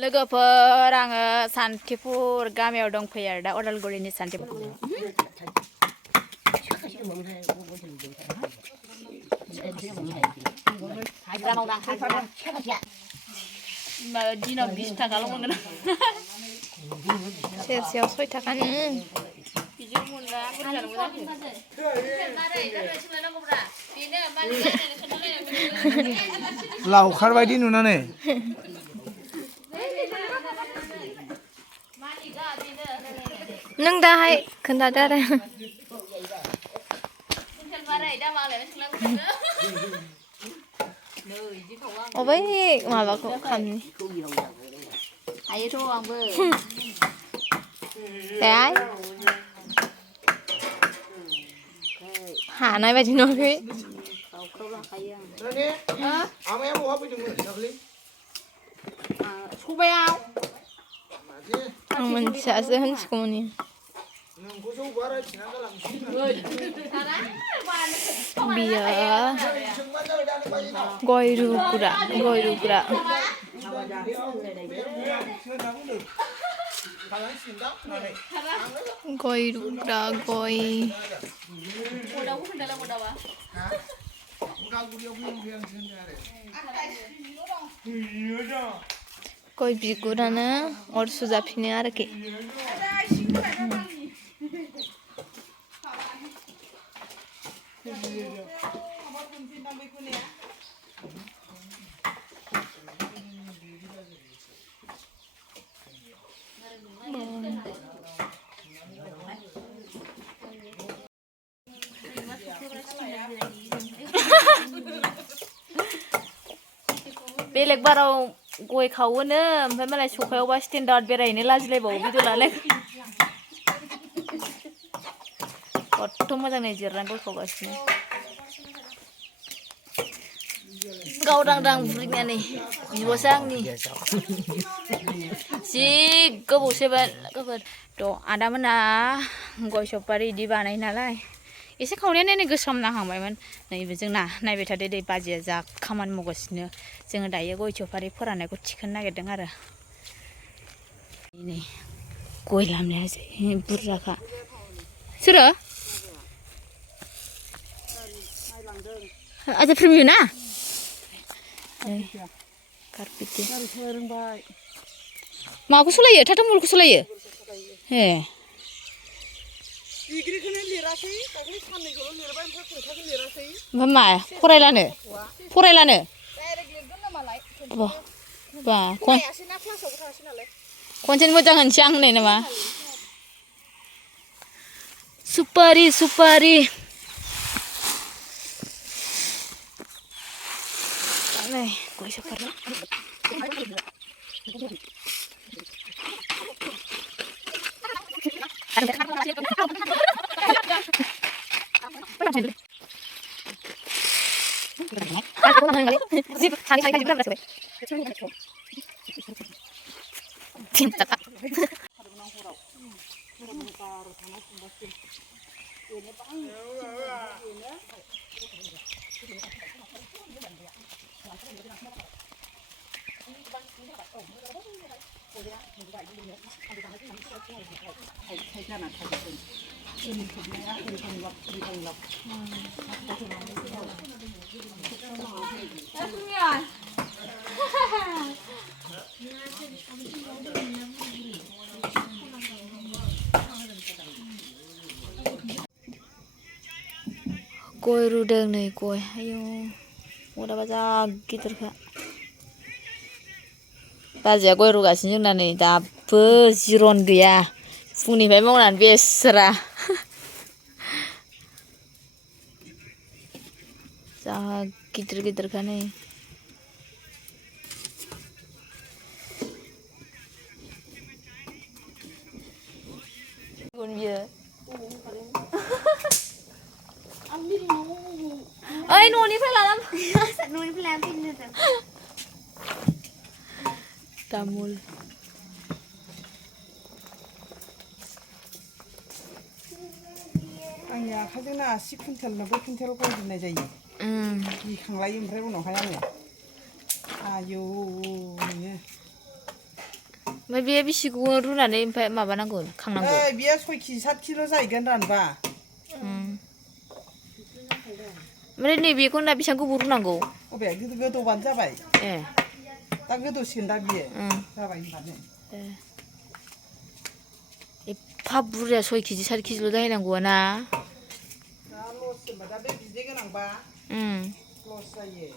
लोगोफोर आङो सान्तिपुर गामियाव दंफैयो आरो दा अदालगुरिनि सान्तिपुर दिनाव 20 थाखाल' मोनगोन सेरसेयाव 6 थाखानि बिजों मोनला लावखार बायदि नुनानै नों दाहाय खोन्थादो आरो अबै माबाखौ खामनि हायोथ' आंबो दाय हानाय बायदि नुवाखै आमाया बहा फैदोंमोन दाख्लै सबायाव आं मोनथियासो होनसिगौमोन नोंखौसो बारा थिना गालांसै बियो गय रुग्रा गय बिगुरानो अर सुजाफिनो आरोखि बेलेग बाराव गय खावोनो ओमफ्राय मालाय सखायावबा स्टेन्डार्ड बेरायहैनो लाजिलायबावो भिडिअ लालाय खथ्थ' मोजां नै जिरनानै गय खावगासिनो गावदांदां बुरिनानै बिब'सो आंनि जि गोबावसैमोन थ' आदामोना गय सफारि इदि बानायो नालाय एसे खावनायानो नै गोसोम नांहांबायमोन नैबे जोंना नायबाय थादो दै बाजैया जा खामानि मावगासिनो जोङो दायो गय सफारि फोराननायखौ थिखोनो नागिरदों आरो नै गय लामनाया जि बुरजाखा सोरो आजा प्रेमियो ना कारपेट माखौ सलायो टाटा मबाइलखौ सलायो ए डिग्रिखौनो लिरासै दाख्लै साननैखौल' लिरबाय ओमफ्राय फरिखाखौ लिरासै ओमफ्राय मा फरायलानो डाइरेक्ट लिरगोन ना मालाय बा फरायासैना क्लासावबो थाङासै नालाय खनसेनो मोजां होनसै आं होननाय नामा सुपारि नै गय सफारि गय रुदों नै गय आयौ अदाबा जा गिदिरखा बाजैया गय रुगासिनो जोंना नै दाबो जिरन गैया फुंनिफ्राय मावनानै बेस्रा जा गिदिरखा नै बियो ओइ न'निफ्राय लाना फैनो तामुल आंनि आखाइजोंनो 80 कुइन्टेल 90 कुइन्टेल गय दोननाय जायो गिखांलायो ओमफ्राय उनावहाय आङो आयौ नोङो ओमफ्राय बे बिसिखौ रुनानै ओमफ्राय माबानांगौ खांनांगौ ओइ बेयो 6 केजि 7 किल' जाहैगोन रानबा ओमफ्राय नैबेखौ ना बेसेबां गोबाव रुनांगौ अबे गोदौबानो जाबाय ए दा गोदौसिगोन दा बियो जाबाय होनबानो एफा बुरजा 6 केजि 7 केजिल' जाहैनांगौआ ना दा लस जेनेबा दा बे बिदै गोनांबा लस जायो